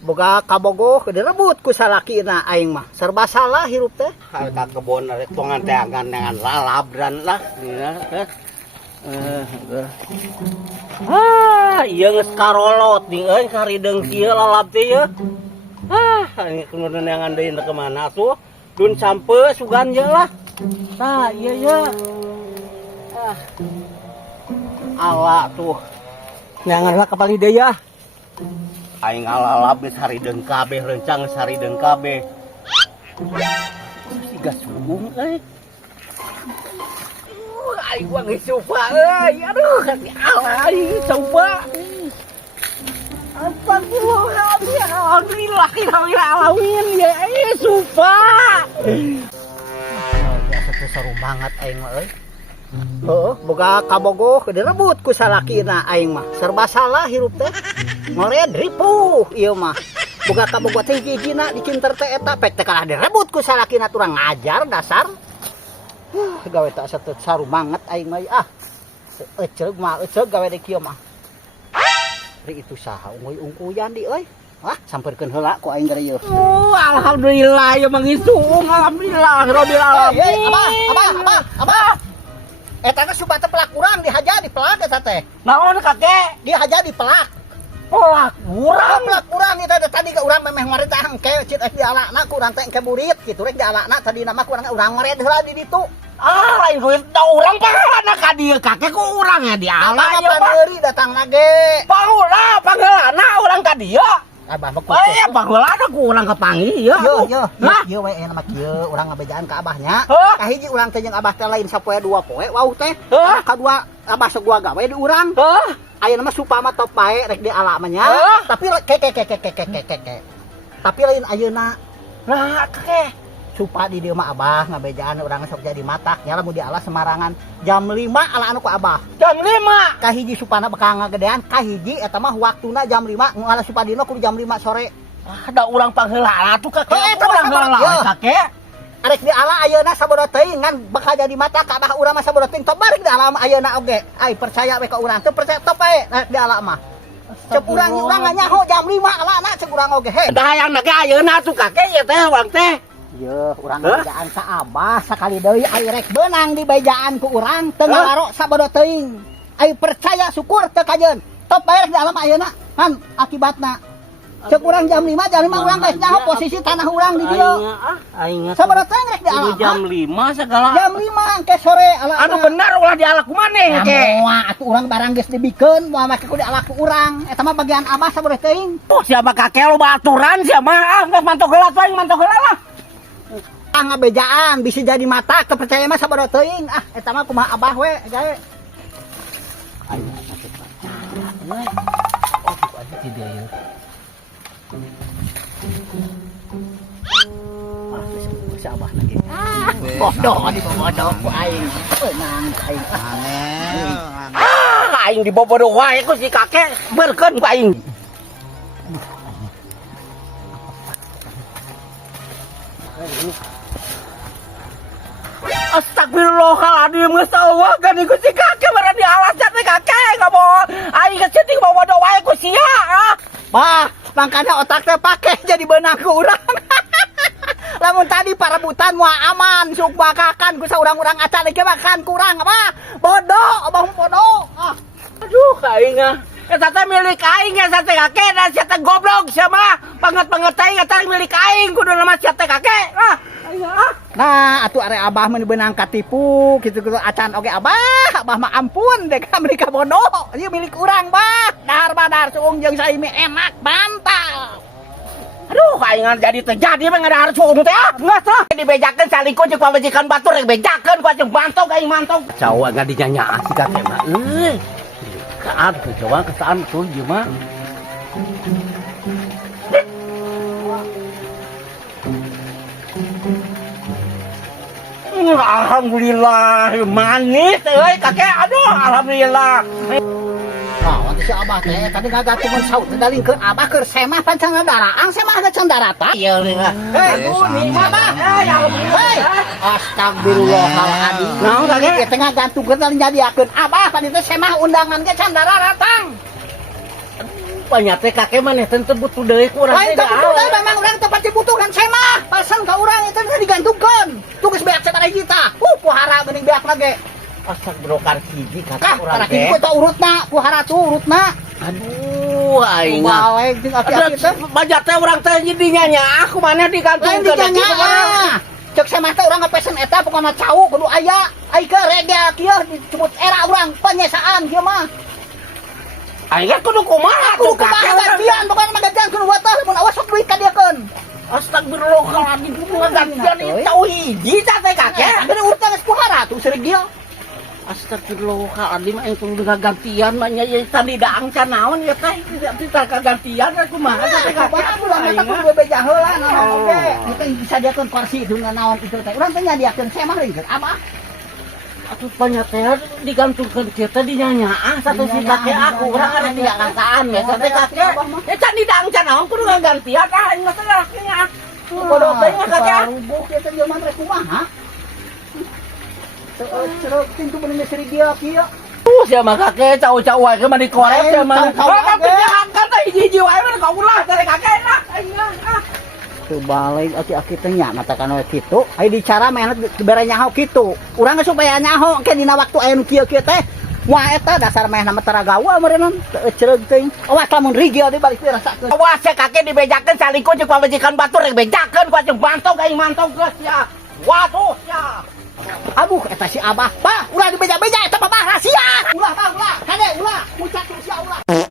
boga kabogoh direbut ku salakina aing mah. Serba salah hirup teh. Ka kebon arek tongan teangan dengan lalabran lah. Iya geus karolot nih euy karideng kieu lalab teh ya. Ini kudu neangan deui ke mana tuh? Dun sampe sugan je lah. Iya ya. Ala tuh. Neangan lah ka deui ya. Aing alalab geus harideung kabeh rencang geus harideung kabeh. Siga suung euy. Aing gua geus coba euy. Aduh, alai coba. Alhamdulillah alamin ya coba. Biasa teh seru banget aing mah euy. Boga kabogoh direbut ku salakina aing mah. Serba salah hirup teh. Ngored ripuh ieu mah. Boga kabogoh teh hiji-hijina dicinter teh eta pek teh kalah direbut ku salakina turang ngajar dasar. Gawe tak sateu saru banget aing mah. Eceug mah eceug gawe di kieu mah. Ri itu saha ungkuy-ungkuyan di euy. Sampeurkeun heula ku aing gara ieu. Alhamdulillah ya mangisuung alhamdulillah rabbil alamin. Abah. Eta teh sumpah teh pelak urang dihaja dipelak eta teh. Naon kakek? Dihaja dipelak. Pelak urang. Pelak urang eta tadi ka urang memeh ngarit engke cit di alakna ku urang teh engke burit kitu rek di alakna tadi nama ku urang ngored heula di ditu. Lain duit da urang pangalanna ka dieu kakek ku urang ya di ala ya Pak. Deuri datang lagi. Panggula pangalanna urang ka dieu. Abah mah ku. Pangalanna ku urang kepanggih ieu. Yo we enak mah kieu urang ngabejaan ka abahnya. Kahiji urang teh jeung abah teh lain sapoe dua poe wauh teh. Kadua abah segua gawe di urang. Ayeuna mah supama top bae rek di ala mah nya. Tapi Tapi lain ayeuna. Nah kakek Supa di dieu mah abah ngabejaan urang sok jadi matak nya lamun di alas Semarangan jam 5 ala anu ku abah. Jam 5. Kahiji supana bakal ngagedean, kahiji eta mah waktuna jam 5 ngala supadina kudu jam 5 sore. Ada urang pangheula atuh kakek. Urang heula kakek. Arek di ala ayeuna sabodo teuing ngan bakal jadi matak ka abah urang mah sabodo teuing top balik di ala mah ayeuna oge. Ai percaya we ka urang teu percaya top bae di ala mah. Cep urang nyaho jam 5 alana cek urang oge he. Da hayang nage ayeuna atuh kakek ya teh urang teh. Yeuh, urang bejaan ka abah sakali deui ai rek beunang di bejaan ku urang teu ngalaro sabodo teuing. Ai percaya syukur teu kajeun. Top bae di alam ayeuna kan akibatna. Cek urang jam 5 urang geus nyaho posisi tanah urang di dieu. Aing sabodo teuing rek di alam. Jam 5 segala. Jam 5 engke sore ala. Anu bener ulah di ala kumaneh ke. Moal atuh urang barang geus dibikeun moal make ku di ala ku urang. Eta mah bagian abah sabodo teuing. Siapa kakek loba aturan sia mah geus mantok heula teuing mantok heula lah. Ngabejaan bisa jadi mata kepercaya mah sabodo teuing eta mah kumaha abah we gawe ayo masuk aja tidak ya si abah lagi bodoh ku aing beunang aing aing dibobodoh wae ku si kakek beurkeun ku aing. Astagfirullahaladzim geus eueuh gani ku si kakek bara di alas teh kakek ngomong aing geus ceuting bobodoh wae ku sia bah makanya otak teh pake jadi beunang ku urang lamun tadi parebutan moal aman sok bakakan ku saurang-urang acan ieu makan kurang apa bodoh abah bodoh aduh aing eta teh milik aing eta teh kakek da sia teh goblok sia mah banget aing eta milik aing kudu nama sia teh kakek Nah, atuh are abah mah beunang katipu kitu-kitu acan oge abah mah ampun dek mereka bodoh. Ieu milik urang, Bah. Dahar badar suung jeung saimi enak bantal. Aduh, kaingan jadi terjadi mah ngadahar suung teh. Geus tah dibejakeun salingkuh jeung pamajikan batur rek bejakeun ku jeung bantog aing mantog. Cawa enggak dinyanya si kakek mah. Saat coba kesaan betul ieu mah. Alhamdulillah manis euy kakek aduh alhamdulillah. Nah, si abah teh tadi ngagatungan saut dalingkeun abah keur semah pancang daraang semah ada cendarata. Ieu nih mah. Hei, ini mah. Hei, astagfirullahaladzim. Naon kakek? Kita ngagantungkeun tadi nyadiakeun abah tadi teh semah undangan ge can dararatang. Panyate kakek maneh teu butuh deui ku urang Lain teh. tak butuh memang orang tempat dibutuhkan saya mah. Pasan ka urang itu digantungkan. Tugas beak sabaraha juta. Pohara geuning beak lage. Asak brokan hiji kakek Kah, urang para teh. kieu teh urutna, pohara tuh urutna. Aduh, aing. Balik jeung aki-aki teh. Bajat teh urang teh jadi nya aku maneh Lain digantungkeun. ditanya. Cek saya mah teh urang ngapesen eta pokona cau kudu aya. Ai ke rege kieu disebut era urang penyesaan kieu mah. Aing kan kudu kumaha Kudu tuh kumaha kakek. gantian pokona mah gantian kudu watah mun awas sok duit ka diekeun. Astagfirullahaladzim, kudu gantian ieu cau hiji teh kakek. Bener urutna geus pohara tuh seureug dia. Astagfirullahaladzim, aing kudu gantian mah nya tadi daang can naon ya teh. Kita gantian aku mah teh kakek. Kumaha bulan eta kudu bebeja heula naon oge. Itu bisa diakeun kursi dengan naon itu teh. Urang teh nyadiakeun saya mah reueut Abah. Atuh panyateh digantungkeun kieu teh dinyanyaah satu si kakek aku urang ada tiga kataan ya teh kakek. Ya can di daang can naon kudu gantian ah aing mah teh lakinya. Bodoh teh nya kakek. Rubuk ya teh jelema rek kumaha? Cerok pintu bener seri dia kieu. Sia mah kakek cau-cau wae ke mah dikorek sia mah. Ka penjahakan teh hiji-hiji wae mah kaulah teh kakek lah. Aing ah. Tuh balik aki-aki teh nya mata kana kitu. Ai dicara maena dibere nyaho kitu. Urang geus supaya nyaho ke dina waktu aya nu kieu-kieu teh. Wah eta dasar maena mah taragawa meureun teu cereg teuing. Awas lamun rigil di balik teh rasakeun. Awas ya kakek dibejakeun salingkuh jeung pamajikan batur rek bejakeun ku jeung mantong aing mantong geus ya. Waduh ya. Aduh eta si Abah. Bah, ulah dibeja-beja eta mah rahasia. Ulah, ulah. Kade ulah. Mucat sia ulah.